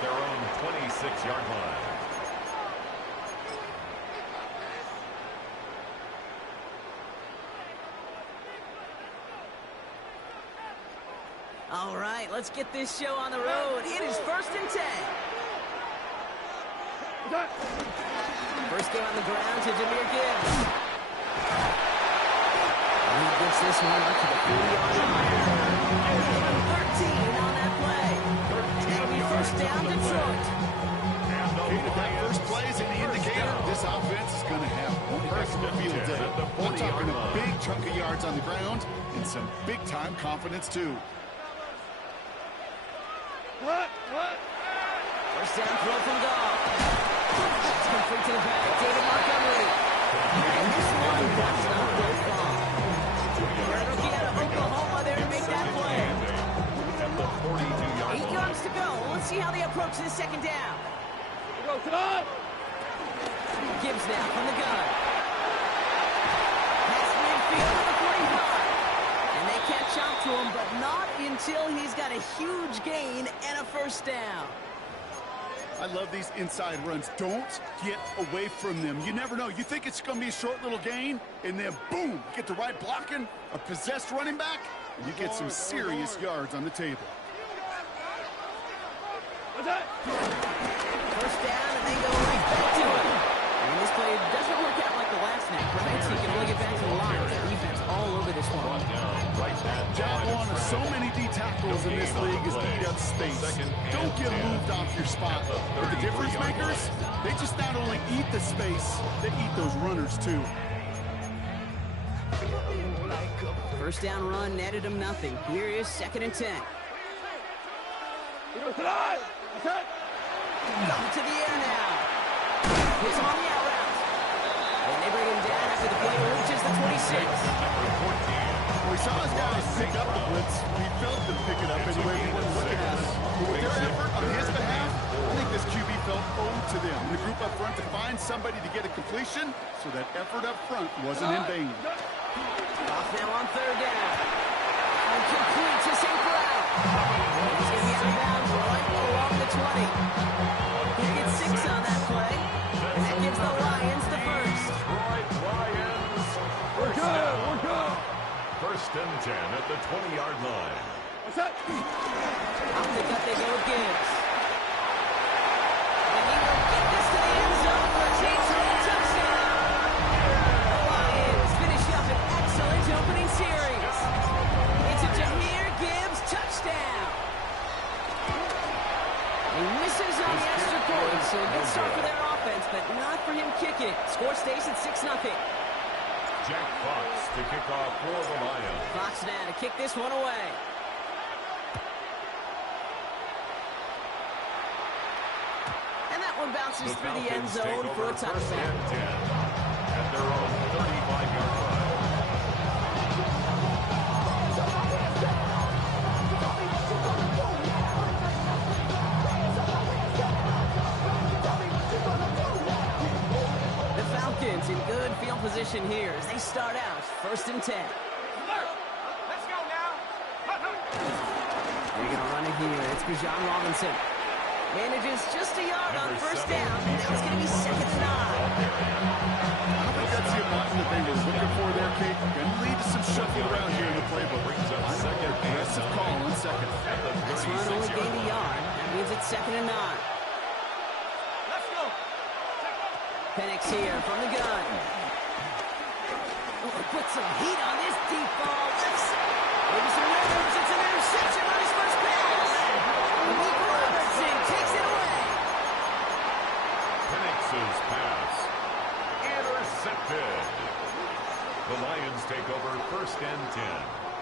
at their own 26-yard line. All right, let's get this show on the road. It is 1st and 10. First game on the ground to Jahmyr Gibbs. He gets this one up to the 40-yard line. 13 on that play. That'll be first down, Detroit. If that first play is any indicator, this offense is going to have one heck of a field day. I'm talking a big chunk of yards on the ground and some big-time confidence, too. First down throw from Goff. It's complete to the back. David Montgomery. And this one does not go far. Rookie out of Oklahoma there to make that play. 8 yards to go. Let's see how they approach this second down. Gibbs now from the gun. Past midfield to the 45. And they catch up to him, but not until he's got a huge gain and a first down. I love these inside runs. Don't get away from them. You never know. You think it's going to be a short little gain, and then boom, get the right blocking, a possessed running back, and you get some serious yards on the table. First down, and they go right back to it. And this play doesn't work out like the last snap, right? So you can really get back to the line. The defense all over this one. Job one of so many D tackles in this league is eat up space. Don't get moved off your spot. But the difference makers, they just not only eat the space, they eat those runners too. First down run netted him nothing. Here is 2nd and 10. Up to the air now. Hits him on the out route. And they bring him down after the play reaches the 26. We saw his guys pick up the blitz. We felt them pick it up anyway. We weren't looking at it. But with their effort on his behalf, I think this QB felt owed to them. The group up front to find somebody to get a completion, so that effort up front wasn't in vain. Off now on 3rd down. And complete to St. Brown. He's going to be out of bounds right along the 20. He gets 6 on that play. And that gives the Lions the first. Lions. We're good. We're good. 1st and 10 at the 20-yard line. What's that? Off the gut they go with Gibbs. And he will get this to the end zone for a chase-away touchdown. The Lions finish up an excellent opening series. It's a Jahmyr Gibbs touchdown. He misses on the extra point, so a good start for their offense, but not for him kicking it. Score stays at 6-0. Jack Fox to kick off for the Lions. Fox now to kick this one away. And that one bounces through the end zone for a touchdown. At their own 35-yard line. The Falcons in good field position here as they start out 1st and 10. Let's go now. They're going to run it here. It's Bijan Robinson. Manages just a yard on 1st down. Now it's going to be 2nd and 9. I think that's the amount that they were looking for there, Kate. Going to lead to some shuffling around here in the playbook. Second aggressive call on 2nd. This run only gained a yard. That means it's 2nd and 9. Let's go. Penix here from the gun. Oh, put some heat on this deep ball. Left side. Maybe some rhythms. It's an interception on his first pass. Malik Robertson takes it away. Penix's pass. Intercepted. The Lions take over 1st and 10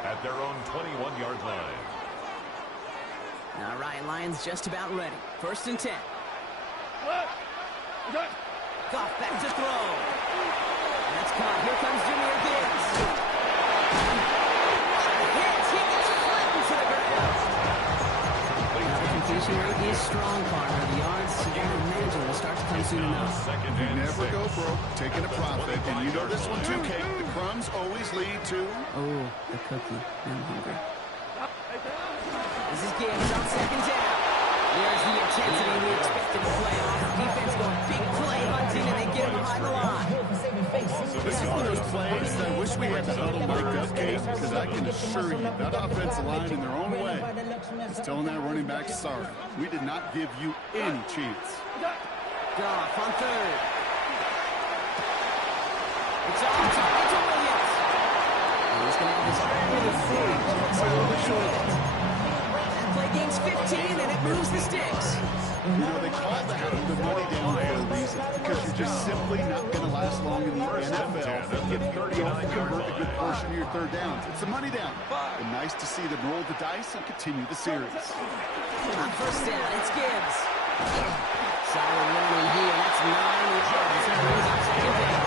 at their own 21-yard line. All right, Lions just about ready. 1st and 10. Goff back to throw. That's caught. Here comes Jahmyr Gibbs. Hits. He gets flattened to the ground. Now the completion rate is strong, partner. The yards, you can imagine, will start to come soon enough. You never go broke taking a profit. And you know this one too, Kate. The crumbs always lead to... Oh, the cookie. I'm hungry. This is Gibbs on 2nd down. There's the intensity we expected to play off. Defense going big play hunting, and they get him behind the line. So this is one of those plays that I wish we had the huddle mic'd up, Kate, because I can assure you that offensive line in their own way is telling that running back, sorry, we did not give you any chance. Goff on third. It's off target to Williams. And he's going to have this early stage. Looks a little bit short of it. That play gains 15, and it moves the sticks. You know, they call that the money down for a reason, because you're just simply not going to last long in the NFL if you don't convert a good portion of your third downs. It's the money down. And nice to see them roll the dice and continue the series. On first down, it's Gibbs. Solid running here. That's 9 yards. He brings up second down.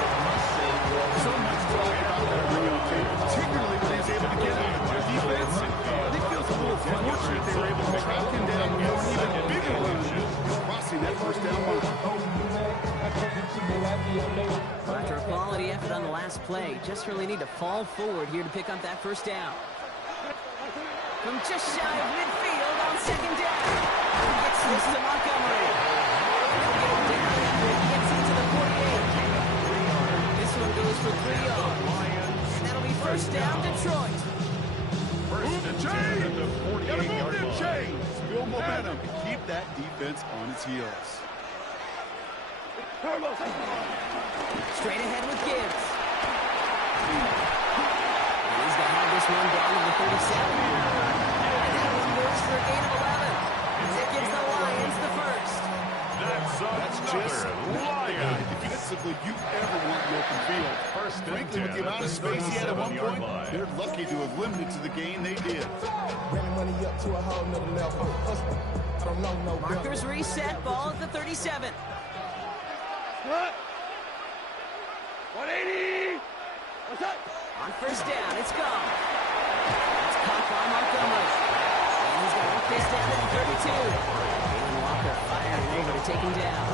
So much talk about that Rio tape, particularly when he was able to get on the defense. I think it feels a little fortunate they were able to track him down for an even bigger run, crossing that first down mark. After a quality effort on the last play, just really need to fall forward here to pick up that first down. From just shy of midfield on second down. He gets this to Montgomery. He'll get him down after he gets into the 48. This one goes for 3 yards. And that'll be first down, Detroit. First and 10 at the 48-yard line. Build momentum and keep that defense on its heels. Straight ahead with Gibbs. And he's going to have this one down to the 37. And that one goes for a gain of 11. That gives the Lions the first. That's Just another the Lion. defensively you ever want in the open field. First and Frankly, with 10 the amount of at the space he had at one 37-yard point, line. they're lucky to have limited to the gain they did. Running money up to a whole nother level. I don't know no better. Markers reset, ball at the 37. What? 180. What's up? On first down, it's gone. It's caught by Montgomery. And he's going to work this down at the 32. Jalen Walker firing over to take him down.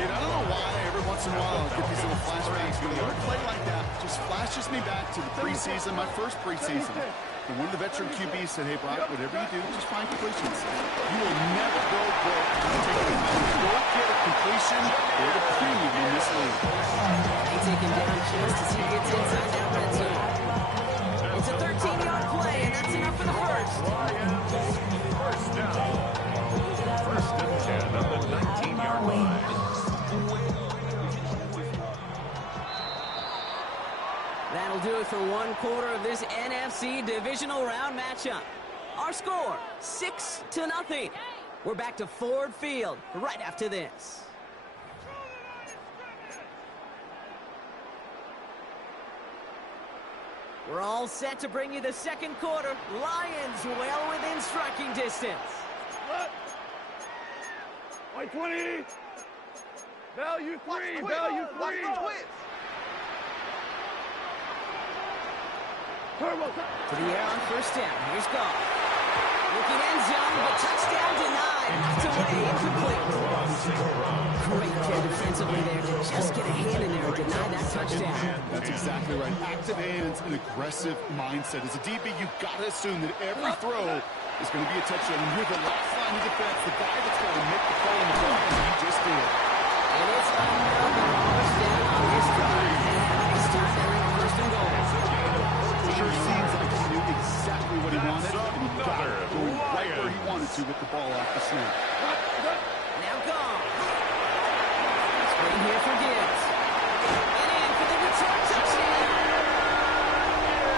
Kid, I don't know why every once in a while I get these little flashbacks, but a play like that just flashes me back to the preseason, my first preseason. And one of the veteran QBs said, hey, Brock, whatever you do, just find completions. You will never go broke. Go get a completion or the premium in this league. They take him down just as he gets inside that red zone. It's a 13-yard play, and that's enough for the first. First down. First and 10 at the 19-yard line. That'll do it for one quarter of this NFC divisional round matchup. Our score, 6-0. We're back to Ford Field right after this. We're all set to bring you the second quarter. Lions well within striking distance. What? 120. Value 3. Value 3. Turbo. To the air on first down. Here's Goff. Looking end zone, but touchdown denied. Knocked away, incomplete. Great play defensively there to just get a hand in there and deny that touchdown. That's exactly right. Active hands and aggressive mindset. As a DB, you've got to assume that every throw is going to be a touchdown. And you're the last line of defense, the guy that's going to make the play in the ball, and he just did. And it's another first down on this drive. And this time they're in first and goal. Sure seems like he knew exactly what he wanted, and he got it going right where he wanted to with the ball off the snap. Now gone. Screen here for Gibbs. And in for the return touchdown.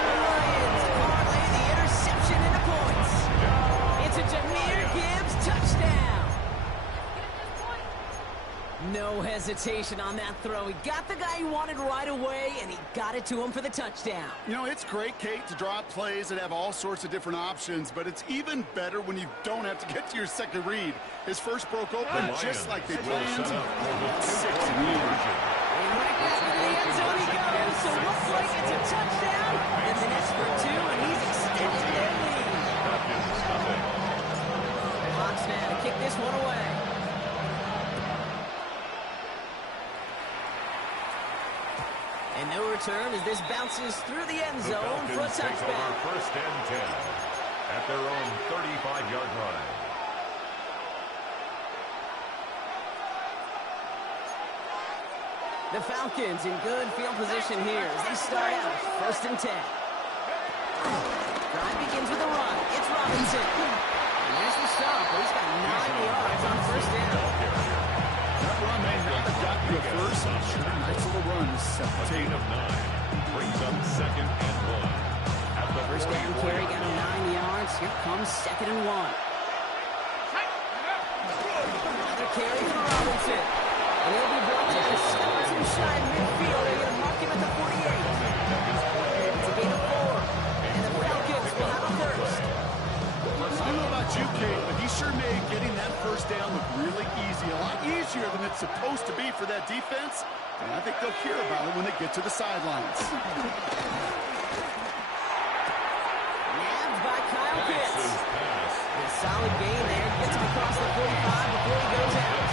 The Lions parlay the interception into points. It's a Jahmyr Gibbs touchdown. No hesitation on that throw. He got the guy he wanted right away, and he got it to him for the touchdown. You know, it's great, Kate, to draw up plays that have all sorts of different options, but it's even better when you don't have to get to your second read. His first broke open just like they planned. 6 in the end. And right back into the end zone he goes. So looks like it's a touchdown. And the next for 2, and he's extended their lead. Fox now to kick this one away. And no return as this bounces through the end zone for a Falcons take touchback. over first and 10 at their own 35-yard line. The Falcons in good field position here as they start out 1st and 10. Drive begins with a run. It's Robinson. And there's the stop, but he's got 9 yards on 1st down. That run may not have got you a first. Sure, nice little run. Gain of 9 brings up 2nd and 1. At the First down carry got him 9 yards. Here comes 2nd and 1. Another carry for Robinson. And he'll be brought down a skeleton shy midfield. They're going to mark him at the 48. It's a gain of 4. And the Falcons will have a first. I don't know about you, Kate, but he sure made getting that first down look really easy. A lot easier than it's supposed to be for that defense. And I think they'll hear about it when they get to the sidelines. Nabbed by Kyle Pitts. A solid gain there. Gets him across the 45 before he goes out.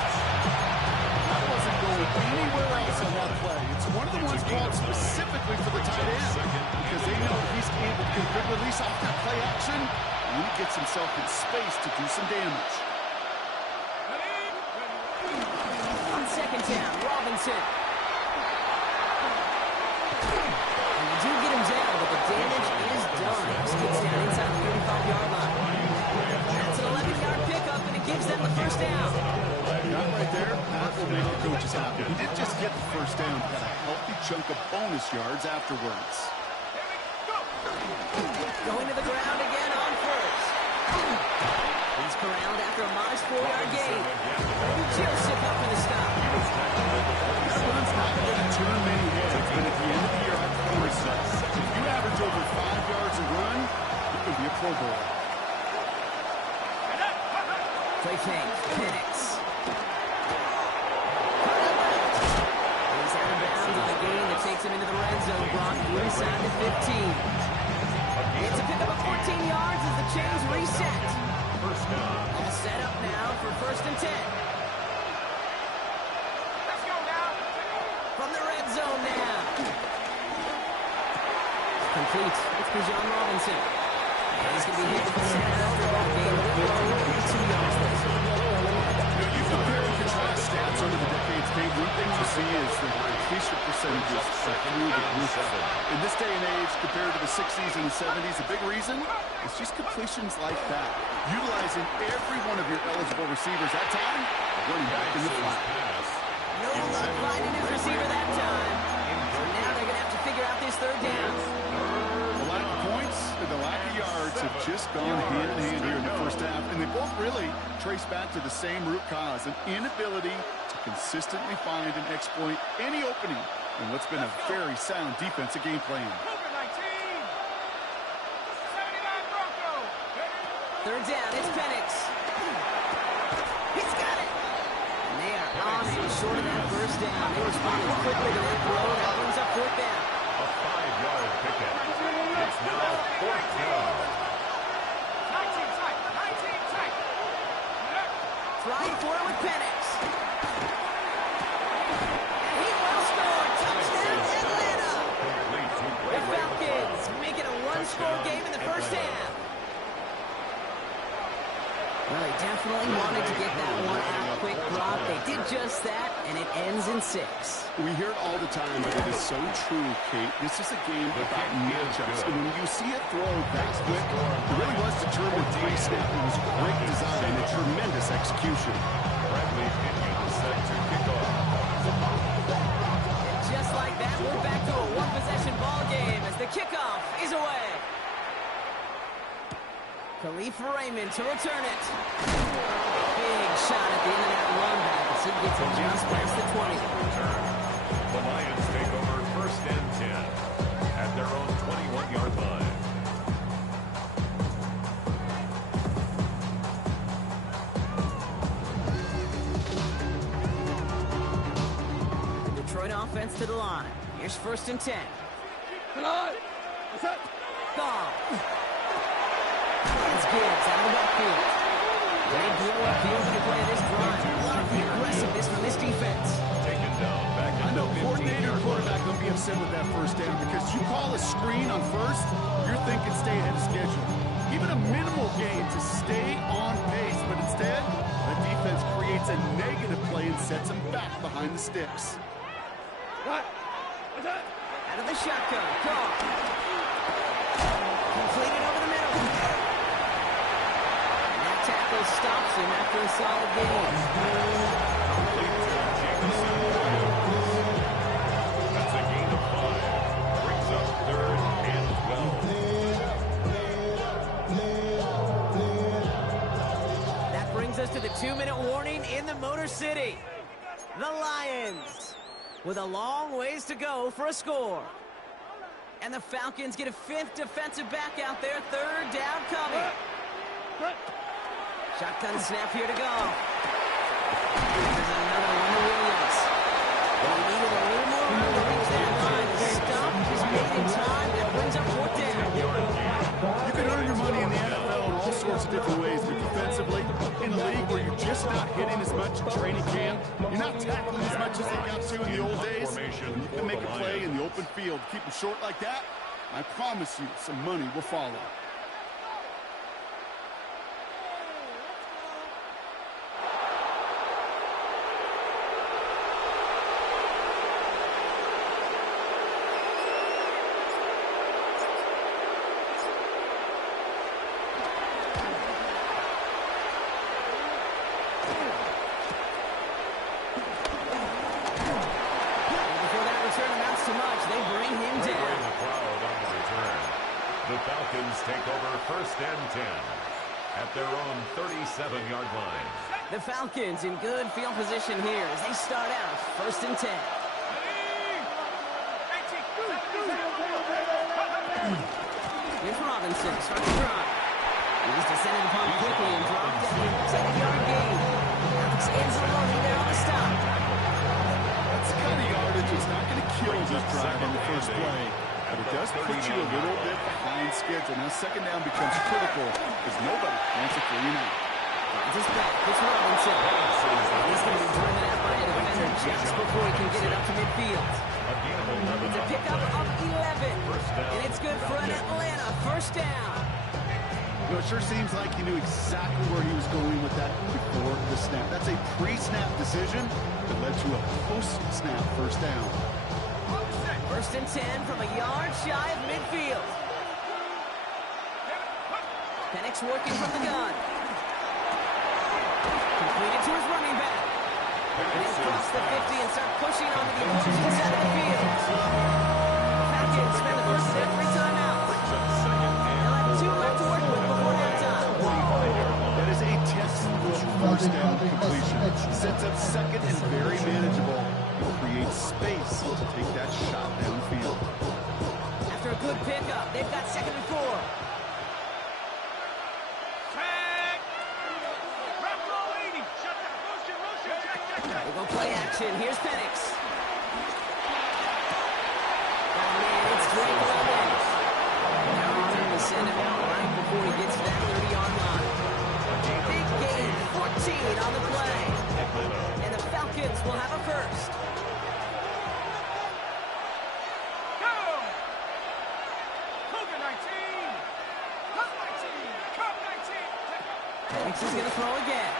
That wasn't going anywhere else on that play. It's one of the ones called specifically for the tight end because they know he's able to get a good release off that play action, and he gets himself in space to do some damage. On 2nd down, Robinson. And you do get him down, but the damage is done. He gets down inside the 35-yard line. That's an 11-yard pickup, and it gives them the first down. That right there, that will make the coaches happy. He didn't just get the first down, he got a healthy chunk of bonus yards afterwards. Going to the ground again on 1st. He's corralled after a modest 4-yard gain. Joseph up for the stop. That run's not going to turn many heads, but at the end of the year, I promise you, if you average over 5 yards a run, you can be a Pro Bowler. Play fake. Penix. He's out of bounds on a gain that takes him into the red zone. Brought inside the 15. It's a pickup of 14 yards as the chains reset. First down. All set up now for 1st and 10. Let's go now. From the red zone now. Complete. It's Bijan Robinson. He's going to be hit with the snap after that game. Only 2 yards left. You compare and contrast stats over the decades, Kate. One thing you see is the completion percentages are through the roof. In this day and age, compared to the 60s and the 70s, the big reason is just completions like that. Utilizing every one of your eligible receivers that time, running back in the flat. No luck finding his receiver that time. So now they're going to have to figure out this 3rd down. The lack of points and the lack of yards have just gone hand in hand here in the first half, and they both really trace back to the same root cause, an inability to consistently find and exploit any opening in what's been a very sound defensive game plan. Cougar 19. 79 Bronco. 3rd down, it's Penix. He's got it. And they are on and short of that first down. They responded quickly to that throw. That brings up 4th down. A 5-yard pickup. It's now 4th down. 19 tight. 19 tight. Trying for it with Penix. And he will score. Touchdown, Atlanta. The Falcons make it a 1-score game in the first half. Well, they definitely wanted to get that one out quick drop. They did just that, and it ends in 6. We hear it all the time, but it is so true, Kate. This is a game about matchups. And when you see it throw that quick, it really was determined pre-snap. It was great design and tremendous execution. Bradley Pinion set to kick off. Just like that, we're back to a one-possession ball game as the kickoff is away. Khalif Raymond to return it. Big shot at the end of that run back as he gets it just past the 20. The Lions take over 1st and 10 at their own 21-yard line. The Detroit offense to the line. Here's 1st and 10. Tonight. What's up? Goff. It's Gibbs out of the backfield. They blow up the opening play of this drive. A lot of the aggressiveness from this defense. Taken down back I at know the coordinator and 15-yard quarterback will be upset with that first down because you call a screen on first, you're thinking stay ahead of schedule. Even a minimal gain to stay on pace, but instead, the defense creates a negative play and sets them back behind the sticks. Out of the shotgun. Carr. Completed over the middle. And that tackle stops him after a solid gain. That's a gain of 5. Brings up 3rd and 12. That brings us to the 2-minute warning in the Motor City. The Lions with a long ways to go for a score. And the Falcons get a 5th defensive back out there. 3rd down coming. Shotgun snap here to go. There's another one to Williams. He needed a little more room to reach that line. The stop is made in time. That brings up 4th down. You can earn your money in the NFL in all sorts of different ways, but defensively, in a league where you're just not hitting as much in training camp, you're not tackling as much as they got to in the old days, and you can make a play in the open field. Keep them short like that, I promise you some money will follow. The Falcons take over 1st and 10 at their own 37-yard line. The Falcons in good field position here as they start out 1st and 10. Here's Robinson, starts to drive. He's descended upon quickly and dropped down. 7-yard gain. Alex Anzalone there on the stop. That's the kind of yardage that's not going to kill this drive on the first play. But it does put you a little bit behind schedule. Now 2nd down becomes critical because nobody wants a 3 and out. Finds his back. It's Robinson. He's going to be driven out by a defender just before he can get it up to midfield. It's a pickup of 11. And it's good for an Atlanta 1st down. You know, it sure seems like he knew exactly where he was going with that before the snap. That's a pre-snap decision that led to a post-snap 1st down. 1st and 10 from a yard shy of midfield. Penix working from the gun. Completed to his running back. And then cross the 50 and start pushing onto the opposing side of the field. Falcons spend the first every time out. They'll have 2 left to work with before halftime. That is a textbook 1st down completion. Sets up 2nd and very manageable. Create space to take that shot downfield. After a good pickup, they've got 2nd and 4. We'll go play action. Here's Penix. Oh, man, it's Drake London. Now on him to send him out right before he gets to that 30-yard line. Big gain, 14 on the play. And the Falcons will have a 1st. Penix is going to throw again.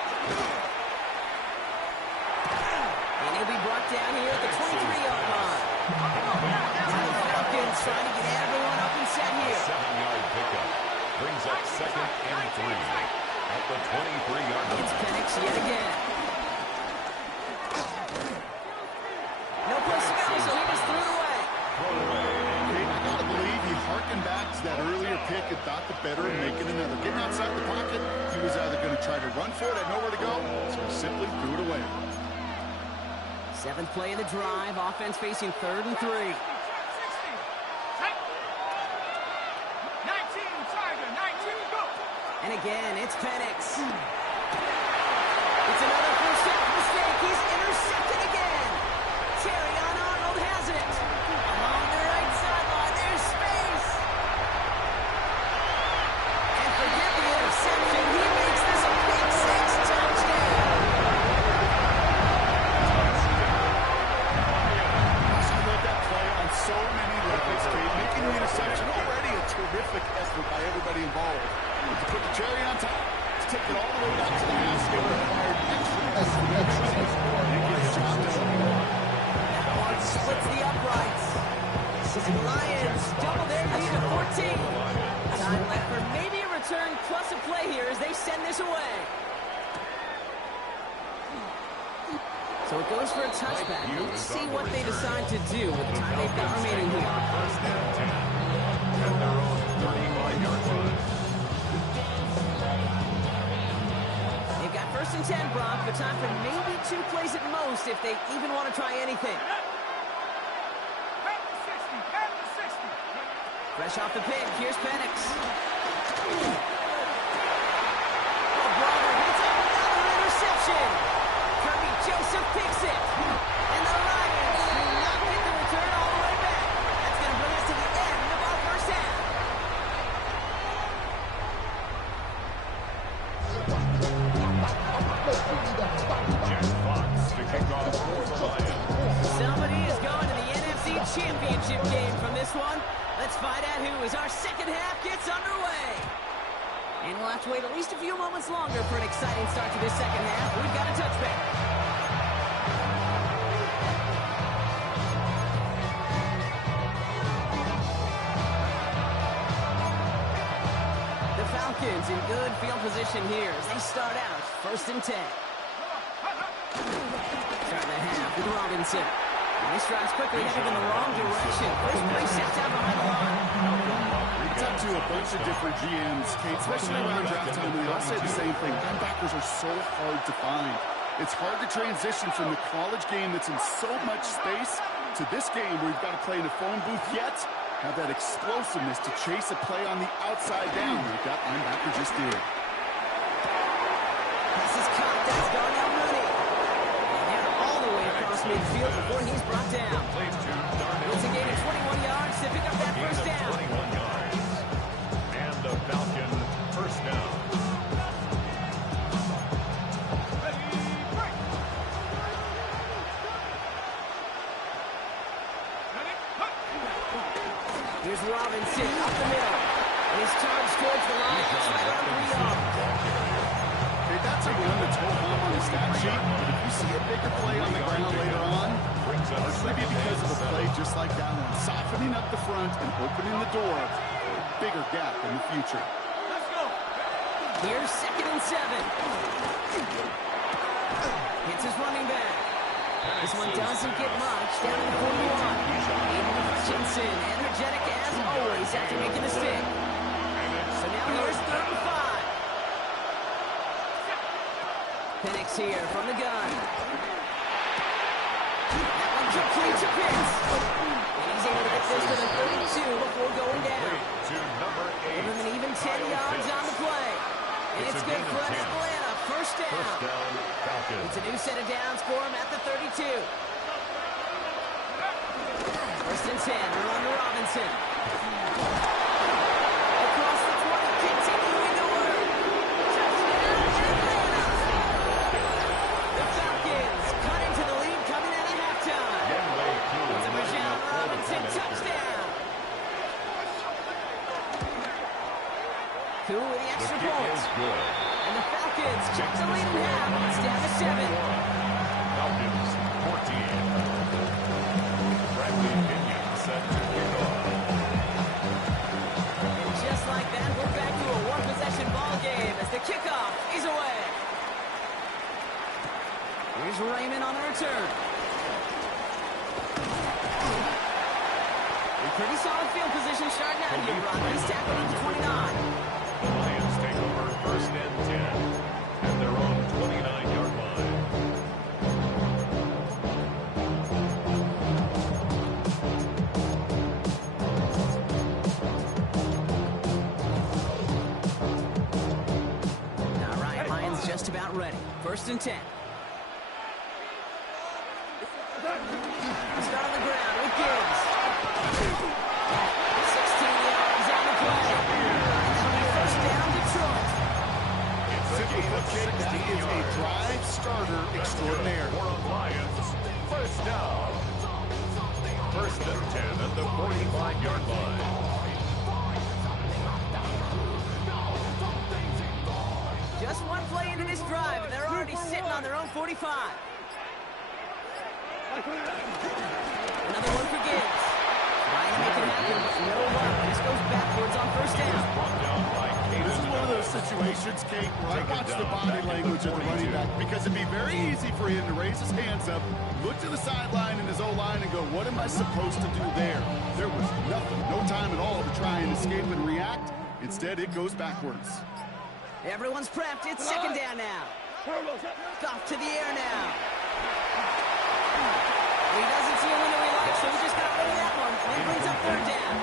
And he'll be brought down here at the 23-yard line. Now the Falcons trying to get everyone up and set here. 7-yard pickup brings up 2nd and 3 at the 23-yard line. It's Penix yet again. No place to go, so he just threw it away. I gotta believe he harkened back to that earlier pick and thought the better of making another. Getting outside the pocket, he was either going to try to run for it, had nowhere to go, so he simply threw it away. 7th play of the drive, offense facing 3rd and 3. 19, Tiger, 19, go! And again, it's Penix. It's another first half mistake. He's intercepted again. Terrion Arnold has it. Along the right sideline, there's space. And forget the interception. He makes this a big 6 touchdown. I love that play on so many levels, Kate. Making the interception already a terrific effort by everybody involved. To put the cherry on top, to take it all the way back to the house, it required extra effort. They get the job done. That one Splits the uprights. The Lions double their lead to 14. Time left for maybe a return plus a play here as they send this away. So it goes for a touchback. Let's see what they decide to do with the time they've got remaining here. First and 10 at their own 35-yard line. They've got first and 10, Brock, but time for maybe 2 plays at most if they even want to try anything. Fresh off the pick, here's Penix. Oh, brother, hits up another interception. Kirby Joseph picks it. And the Lions do not get the return all the way back. That's going to bring us to the end of our first half. Jack Fox to kick off for the Lions. Somebody is going to the NFC Championship game from this one. Let's find out who as our second half gets underway. And we'll have to wait at least a few moments longer for an exciting start to this second half. We've got a touchback. The Falcons in good field position here as they start out first and 10. Starting the half with Robinson. And this drive's quickly headed in the wrong direction. First play set down behind the line. It's up to a bunch of different GMs, Kate, especially around draft time. We all say the same thing. Linebackers are so hard to find. It's hard to transition from the college game that's in so much space to this game where you've got to play in a phone booth, yet have that explosiveness to chase a play on the outside down like that linebacker just did. This is caught. That's Darnell Mooney. And all the way across midfield before he's brought down. It's a gain of 21 yards to pick up that first down. 21 yards. And the Falcon first down. Here's Robinson up the middle. And he's charged towards the line. It's right around 3 yards. Hey, that's a run that's hold on the stat sheet, but if you see a bigger play on the ground later on, it's maybe because of a play just like that one, softening up the front and opening the door for a bigger gap in the future. Here's second and 7. It's his running back. This one doesn't get much. Down to the 41. Aiden Hutchinson, energetic as always after making the stick. So now here's third and 5. Penix here from the gun. That one complete to Pitts. And he's able to get this to the 32 before going down. To number 8. Give him an even 10 yards on the play. And it's good for Atlanta. First down. First down, Falcons. It's a new set of downs for him at the 32. First and 10, run to Robinson. Across the 20, continuing the work. Touchdown, Atlanta. The Falcons cut into the lead coming out of halftime. It's a Bijan Robinson touchdown. Cool with the extra points. And the Falcons check the lead in half. It's down to 7. Falcons 14. Bradley Pinion set to kick off. And just like that, we're back to a one-possession ball game as the kickoff is away. Here's Raymond on the return. A pretty solid field position starting out here, Broadway. Stacked up to 29. The Lions take over first and 10 at their own 29-yard line. All right, Lions just about ready. First and 10. Start on the ground with Gibbs. 16 yards on the play. First down, Detroit. It's a gain of 16 That is a yards. drive starter extraordinaire. For the Lions, first down. First and 10 at the 45-yard line. Just one play into this drive, and they're already sitting on their own 45. one for Gibbs. Trying to make it happen, but no luck. This goes backwards on first down. This is one of those situations, Kate, where I watch the body language of the running back because it'd be very easy for him to raise his hands up, look to the sideline in his O-line and go, what am I supposed to do there? There was nothing, no time at all to try and escape and react. Instead, it goes backwards. Everyone's prepped. It's second down now. Goff to the air now. He doesn't see a window he likes, so he just got rid of that one. And it brings up third down.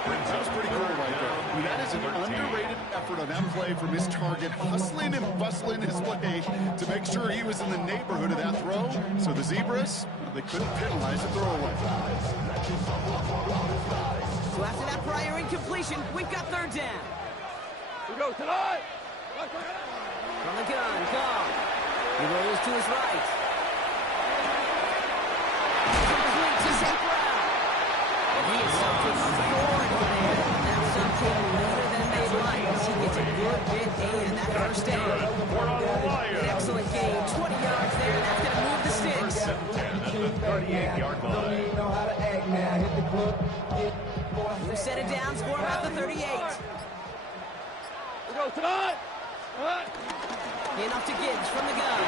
That was pretty cool right there. I mean, that is an underrated effort on that play from his target, hustling and bustling his way to make sure he was in the neighborhood of that throw. So the Zebras, well, they couldn't penalize the throwaway. So after that prior incompletion, we've got third down. We go tonight. From the gun, Goff. He rolls to his right. Complete to St. Brown. And he is something forward there. That's something better than they'd like. He gets a good bit in that first down. An excellent game. 20 yards there. That's going to move the sticks. At the 38-yard line. You know how to act now. Hit the club. New set of downs for him at the 38. We go tonight. Enough to Gibbs from the gun.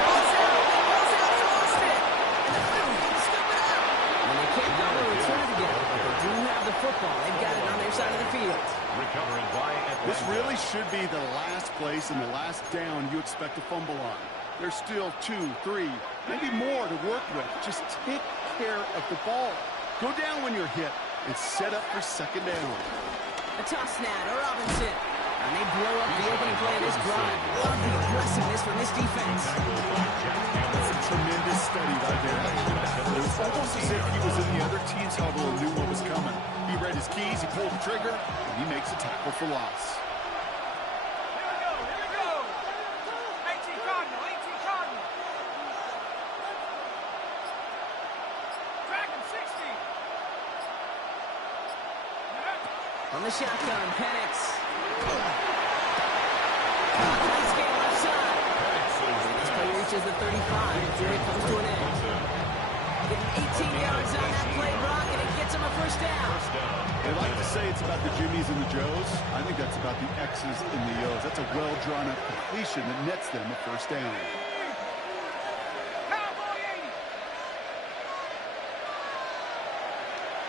Balls out, he lost it. And the Bills can scoop it up. And they can't go to return it again, but they do have the football. They've got it on their side of the field. Recovering by This really should be the last place and the last down you expect to fumble on. There's still 2, 3, maybe more to work with. Just take care of the ball. Go down when you're hit and set up for second down. A toss snap to Robinson. And they blow up the opening play of this drive. Love the aggressiveness from this defense. That's a tremendous study right there. It was almost as if he was in the other team's huddle and knew what was coming. He read his keys, he pulled the trigger, and he makes a tackle for loss. Here we go. 18 Cardinal, 18 Cardinal. Dragon 60. On the shotgun, Penix. Nice game left side. This play reaches the 35 before it comes to an end. Getting 18 yards on that play, Brock, and it gets him a first down. They like to say it's about the Jimmies and the Joes. I think that's about the X's and the O's. That's a well-drawn-up completion that nets them a first down. Cowboy 80.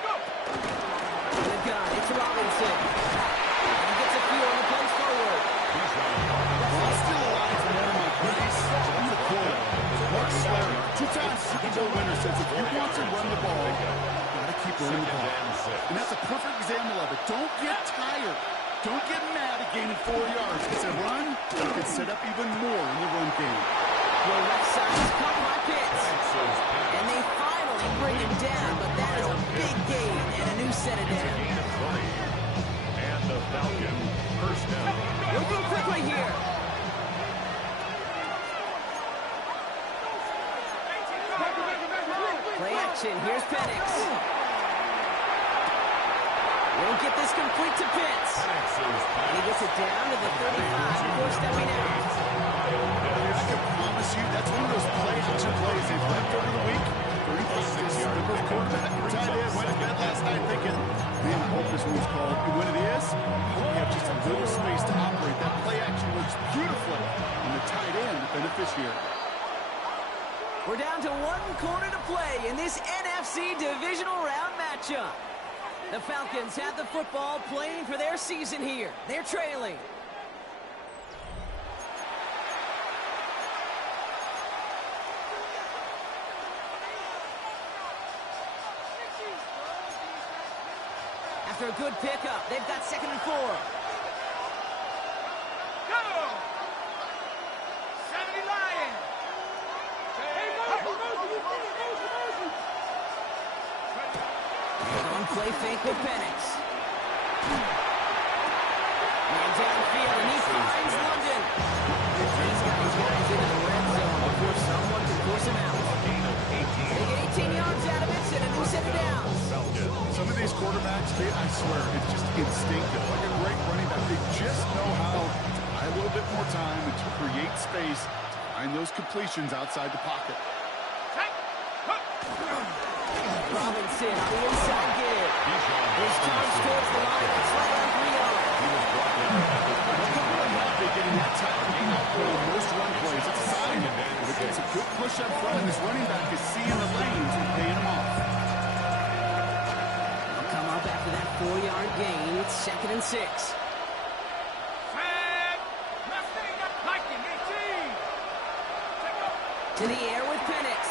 Go. On the gun, it's Robinson. And he gets a few on the plays forward. Well, still alive from one of my buddies. That's the quarterback. Mark Slater, 2-time Super Bowl winner, says if you want to run the ball, you got to keep running the ball. And that's a perfect example of it. Don't get tired. Don't get mad at gaining 4 yards. It's a run. You can set up even more in the run game. Well, left side is caught by Pitts. And they finally bring him down, but that is a big gain and a new set of downs. And the Falcon first down. Moving quickly here. Play action. Here's Penix. Won't get this complete to Pitts. And he gets it down to the 35 before stepping out. I can promise you that's one of those play-action plays they've left over the week. 36 the quarterback or tight end went to bed last night thinking, man, I hope this one's called. And when it is, I hope you have just a little space to operate. That play action works beautifully, and the tight end, the beneficiary. We're down to 1 quarter to play in this NFC divisional round matchup. The Falcons have the football, playing for their season here. They're trailing. After a good pickup, they've got 2nd and 4. Go. 70 Lions. On play fake with Penix. Man downfield, and he finds London. He's got his guys into the red zone before someone can force him out. They get 18 yards out of it, and a new set of downs. Some of these quarterbacks, I swear, it's just instinctive. Like a great running back, they just know how to buy a little bit more time and to create space to find those completions outside the pocket. Take. Robinson on the inside give. His charge towards the line. That's right on 3 yards. Getting that type of output on most run plays. It's a sign that it gets a good push up front, and this running back is seeing the lanes and paying them off. They'll come up after that 4-yard gain. It's 2nd and 6. To the air with Penix.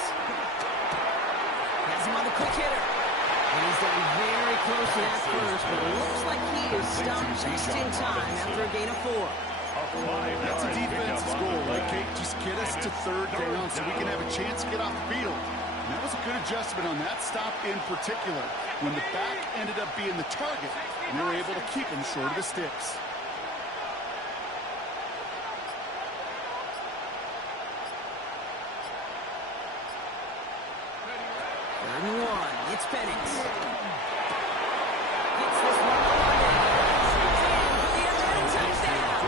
Has him on the quick hitter. And he's getting very close to that first, but it looks like he is stopped just in time after a gain of 4. That's a defense's goal, right, Kate? Just get us to 3rd down so we can have a chance to get off the field. And that was a good adjustment on that stop in particular, when the back ended up being the target, and they were able to keep him short of the sticks. Third and 1. It's Penix. Gets this one to London. And for the Atlanta touchdown.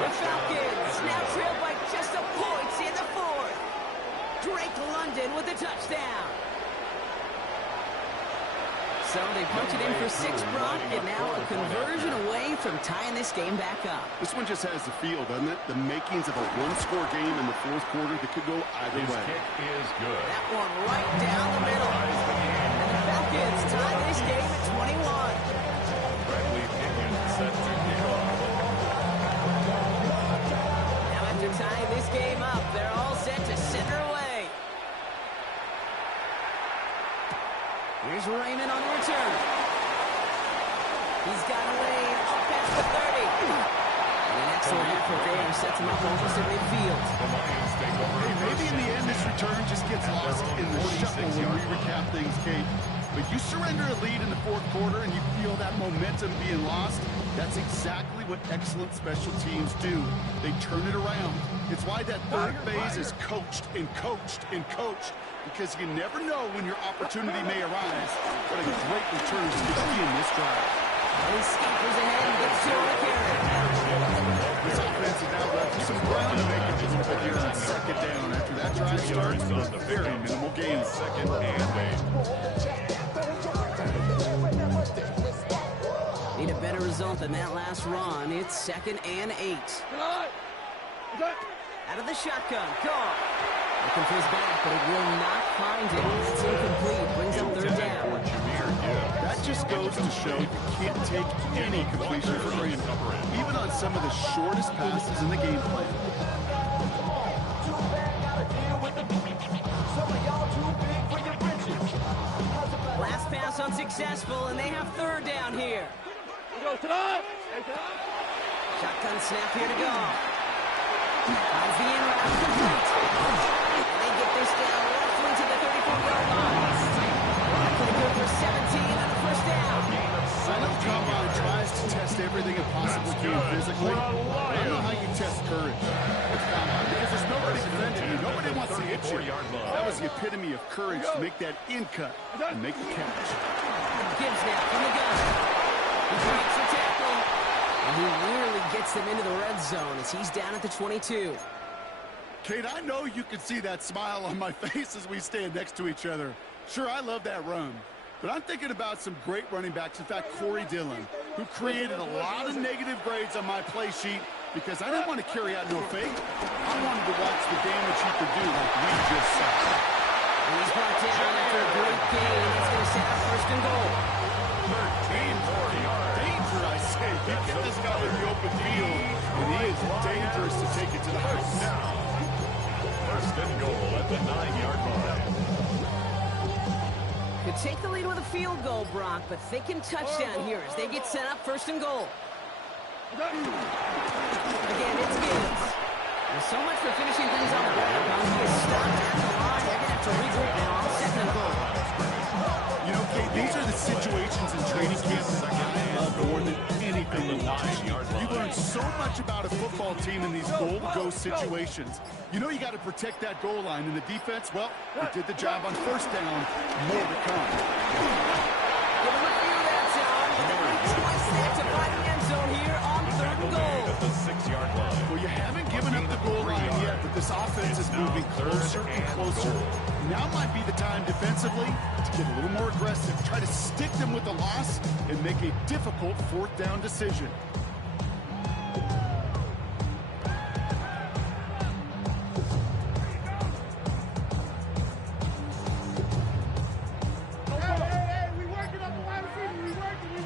The Falcons now trail by just a point in the 4th. Drake London with the touchdown. So they punch it in for 6, Brock, and now a conversion away from tying this game back up. This one just has the feel, doesn't it? The makings of a one-score game in the 4th quarter that could go either way. Kick is good. That one right down the middle. And the Falcons tie this game at 21. Bradley Pinion set to kick off. Now after tying this game up, they're all set to send her away. Here's Raymond on the return. He's got away up past the 30. And an excellent effort there sets him up almost at midfield. The Lions take over. Hey, maybe in the end this return just gets lost in the shuffle when we recap things, Kate. But you surrender a lead in the 4th quarter and you feel that momentum being lost. That's exactly what excellent special teams do. They turn it around. It's why that 3rd phase is coached and coached and coached, because you never know when your opportunity may arise. What a great return to begin this drive. And he scampers ahead and gets to the carry. This offense is now left with some ground to make up a little bit here on 2nd down. After that drive starts with a very minimal gain. 2nd and 8. Need a better result than that last run. It's 2nd and 8. Out of the shotgun. Call. Looking for his back, but it will not find him. It's incomplete. Brings up 3rd down. That just goes to show you can't take any completion for granted, even on some of the shortest passes in the game plan. Last pass unsuccessful, and they have 3rd down here. Shotgun snap here to go. Finds the in route, complete. And they get this down roughly to the 34-yard line. Pretty good for 17 and a 1st down. I know Combine tries to test everything it possibly can physically. I don't know how you test courage with Combine, because there's nobody defending you. Nobody wants to hit you. That was the epitome of courage to make that in cut and make the catch. Gibbs now from the gun. He breaks the tackle. And he really gets them into the red zone as he's down at the 22. Kate, I know you can see that smile on my face as we stand next to each other. Sure, I love that run. But I'm thinking about some great running backs. In fact, Corey Dillon, who created a lot of negative grades on my play sheet because I didn't want to carry out no fake. I wanted to watch the damage he could do like we just saw. And he's brought down after a great gain. It's going to set up 1st and goal. 13 yards. Danger, I say. You get this guy in the open field, and he is dangerous to take it to the house. Now, 1st and goal at the 9-yard line. Could take the lead with a field goal, Brock, but thinking touchdown here as they get set up 1st and goal. Again, it's Gibbs. And so much for finishing things on the ground. He is stopped at the line. They're going to have to regroup now on 2nd and goal. You know, Kate, these are the situations in training camp that I love more than anything to watch. You learn so much about a football team in these goal-to-go situations. You know you got to protect that goal line, and the defense, well, they did the job on 1st down. More to come. Give him a few of that zone. Twice there to find the end zone here on 3rd and goal. At the 6-yard line. Well, you haven't given up the goal line yet, but the This offense is moving closer and closer. Now might be the time defensively to get a little more aggressive, try to stick them with the loss, and make a difficult fourth down decision.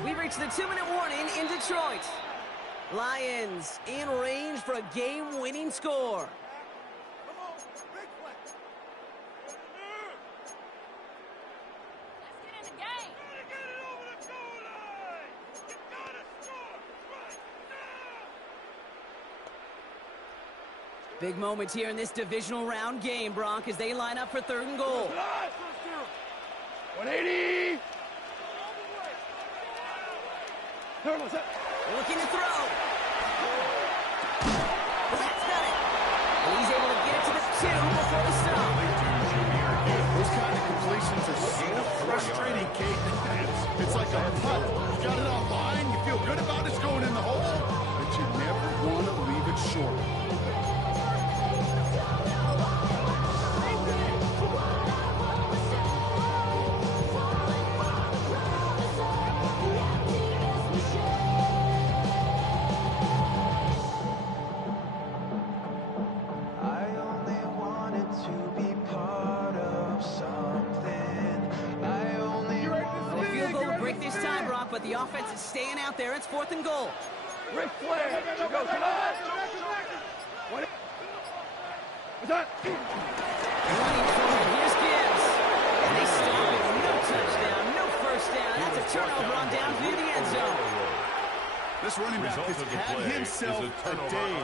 We reached the 2-minute warning in Detroit. Lions in range for a game-winning score. Big moment here in this divisional round game, Bronk, as they line up for 3rd and goal. 180! Looking to throw. That's got it. And he's able to get it to the 2 before the stop. Those kind of completions are so frustrating, Kate. It's like a putt. You got it on line, you feel good about it's going in the hole, but you never want to leave it short. But the offense is staying out there. It's 4th and goal. Ric Flair! Go, come on! What? What's that? Running forward, here's Gibbs. And they stop it. No touchdown, no first down. That's a turnover on down through the end zone. This running back has had himself a day.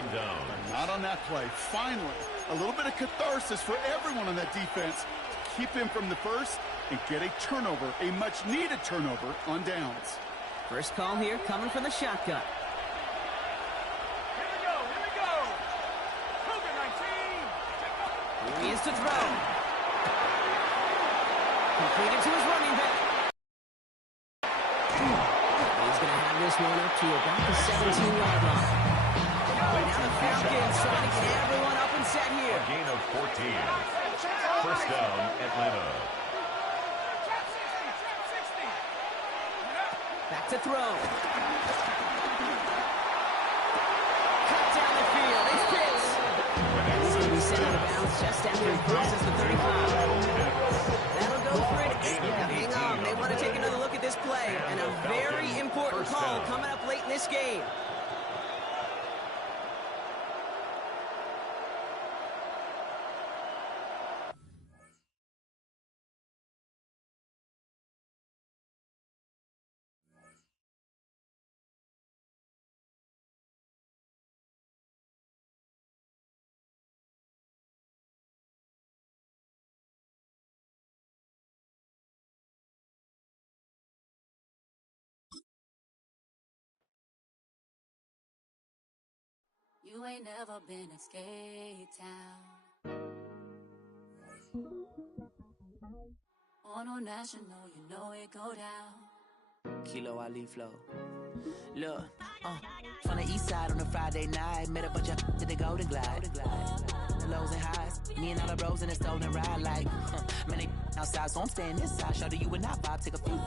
Not on that play. Finally, a little bit of catharsis for everyone on that defense to keep him from the first and get a turnover, a much-needed turnover on downs. First call here coming from the shotgun. Here we go. Cougar 19. Here he is to throw. Completed to his running back. He's going to have this one up to about the 17-yard line. Now the Falcons trying to get everyone up and set here. A gain of 14. First down, Atlanta. Back to throw. Cut down the field. It's Pitts. He's going to be sent out of bounds just after he crosses the 35. That'll go for it. Hang on. They want to take another look at this play. And a very important call coming up late in this game. You ain't never been in Skate Town. On a national, you know it go down. Kilo Ali Flow. Look, from the east side on a Friday night, met a bunch of to the Golden Glide. The lows and highs, me and all the bros in the stolen ride like, man, they outside, so I'm staying inside. Show you and I vibe, take a few,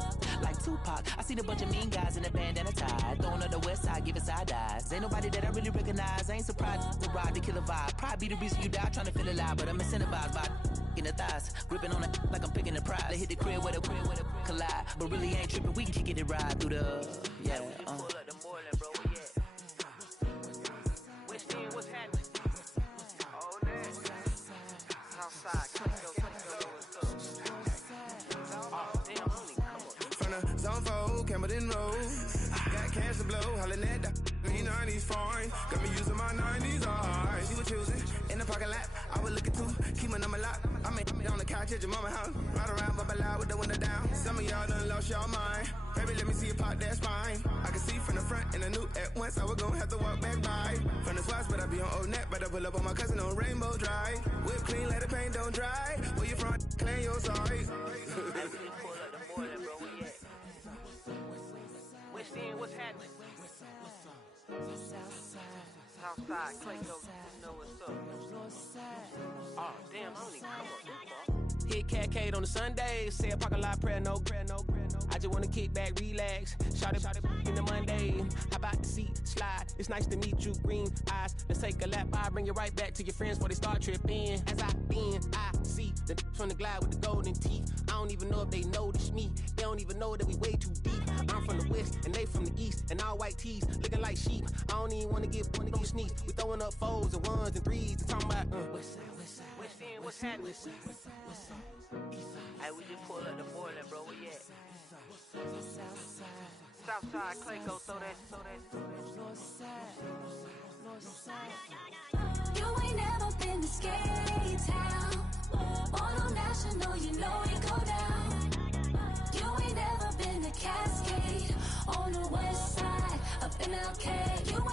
like Tupac. I seen a bunch of mean guys in a band and a tie, throwing up the west side, giving side eyes. Ain't nobody that I really recognize, I ain't surprised to ride the killer vibe. Probably be the reason you die, trying to feel alive, but I'm incentivized by in the thighs, gripping on it like I'm picking the prize. They hit the crib where the collide, but really ain't tripping. We can kick it ride through the From the zone 4, Campbellton Road. Got cash to blow, hollering at the 90s foreign. Got me using my 90s eyes. You were choosing in the parking lot. I was looking to keep my number locked. I made on the couch at your mama house. Ride around, bubble loud with the window down. Some of y'all done lost y'all mind. Baby, let me see you pop that spine. I can see from the front and I knew at once I was gonna have to walk back by. From the spots, but I be on Old Net. But I pull up on my cousin on Rainbow Drive. Whip clean, let the paint don't dry. Where you from? Claim your sorry. What's happening? Southside, Clayco, you know what's up. Oh, damn, I don't even come up this far. Hit Catcade on a Sunday, say a parking lot prayer, no. I just wanna kick back, relax, shout it in the Monday. How about the seat slide? It's nice to meet you, green eyes. Let's take a lap, I'll bring you right back to your friends before they start tripping. As I see the from the glide with the golden teeth. I don't even know if they notice me. They don't even know that we way too deep. I'm from the west and they from the east, and all white tees looking like sheep. I don't even wanna give one of those sneaks. We throwing up fours and ones and threes and talking about west end, what's happening? Hey, we just pulled up the boiler, bro. Where you at? Southside, Clayco, throw that. You ain't never been to Skate Town. On National, you know it go down. You ain't never been to Cascade on the west side of MLK. You